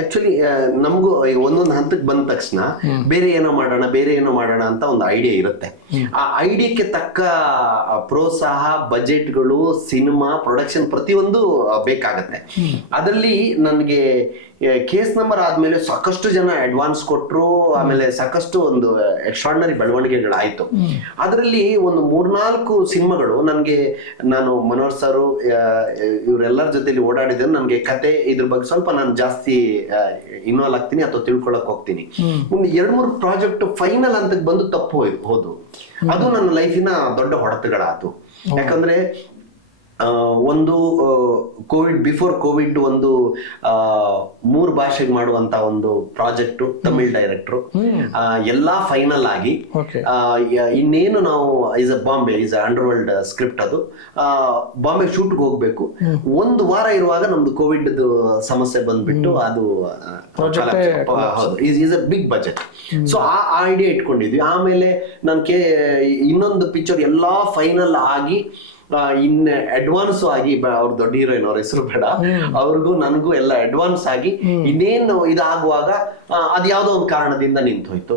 Actually ನಮಗೂ ಒಂದೊಂದು ಹಂತಕ್ಕೆ ಬಂದ ತಕ್ಷಣ ಬೇರೆ ಏನೋ ಮಾಡೋಣ ಅಂತ ಒಂದು ಐಡಿಯಾ ಇರುತ್ತೆ. ಆ ಐಡಿಯಾಕ್ಕೆ ತಕ್ಕ ಪ್ರೋತ್ಸಾಹ, ಬಜೆಟ್ಗಳು, ಸಿನಿಮಾ ಪ್ರೊಡಕ್ಷನ್ ಪ್ರತಿಯೊಂದು ಬೇಕಾಗತ್ತೆ. ಅದರಲ್ಲಿ ನನಗೆ ಕೇಸ್ ನಂಬರ್ ಆದ್ಮೇಲೆ ಸಾಕಷ್ಟು ಜನ ಅಡ್ವಾನ್ಸ್ ಕೊಟ್ಟರು, ಆಮೇಲೆ ಸಾಕಷ್ಟು ಒಂದು ಎಕ್ಸ್ಟ್ರಾರ್ಡಿನರಿ ಬೆಳವಣಿಗೆಗಳಾಯ್ತು. ಅದರಲ್ಲಿ ಒಂದು 3-4 ಸಿನಿಮಾಗಳು ನನಗೆ, ನಾನು ಮನೋಹರ್ ಸರು ಇವರೆಲ್ಲರ ಜೊತೆಲಿ ಓಡಾಡಿದ್ರೆ ನನಗೆ ಕತೆ ಇದ್ರ ಬಗ್ಗೆ ಸ್ವಲ್ಪ ನಾನು ಜಾಸ್ತಿ ಇನ್ವಾಲ್ವ್ ಆಗ್ತೀನಿ ಅಥವಾ ತಿಳ್ಕೊಳಕ್ ಹೋಗ್ತೀನಿ. ಒಂದು 2-3 ಪ್ರಾಜೆಕ್ಟ್ ಫೈನಲ್ ಹಂತಕ್ಕೆ ಬಂದು ತಪ್ಪು ಹೋದು. ಅದು ನನ್ನ ಲೈಫಿನ ದೊಡ್ಡ ಹೊಡೆತಗಳಾಯ್ತು. ಯಾಕಂದ್ರೆ ಒಂದು ಬಿಫೋರ್ ಕೋವಿಡ್ ಒಂದು 3 ಭಾಷೆಗೆ ಮಾಡುವಂತ ಒಂದು ಪ್ರಾಜೆಕ್ಟ್, ತಮಿಳ್ ಡೈರೆಕ್ಟ್ರು, ಎಲ್ಲಾ ಫೈನಲ್ ಆಗಿ ಇನ್ನೇನು ನಾವು ಬಾಂಬೆ ಅಂಡರ್ ವರ್ಲ್ಡ್ ಸ್ಕ್ರಿಪ್ಟ್, ಅದು ಬಾಂಬೆ ಶೂಟ್ಗೆ ಹೋಗ್ಬೇಕು. 1 ವಾರ ಇರುವಾಗ ನಮ್ದು ಕೋವಿಡ್ ಸಮಸ್ಯೆ ಬಂದ್ಬಿಟ್ಟು ಅದು is a big budget. So ಆ ಐಡಿಯಾ ಇಟ್ಕೊಂಡಿದ್ವಿ. ಆಮೇಲೆ ಇನ್ನೊಂದು ಪಿಕ್ಚರ್ ಎಲ್ಲಾ ಫೈನಲ್ ಆಗಿ ಇನ್ನು ಅಡ್ವಾನ್ಸ್ ಆಗಿ, ಅವ್ರ ದೊಡ್ಡ ಹೀರೋಯಿನ್, ಅವ್ರ ಹೆಸರು ಬೇಡ, ಅವ್ರಿಗೂ ನನಗೂ ಎಲ್ಲ ಅಡ್ವಾನ್ಸ್ ಆಗಿ ಇನ್ನೇನು ಇದಾಗುವಾಗ ಅದ್ಯಾವುದೋ ಒಂದು ಕಾರಣದಿಂದ ನಿಂತು ಹೋಯ್ತು.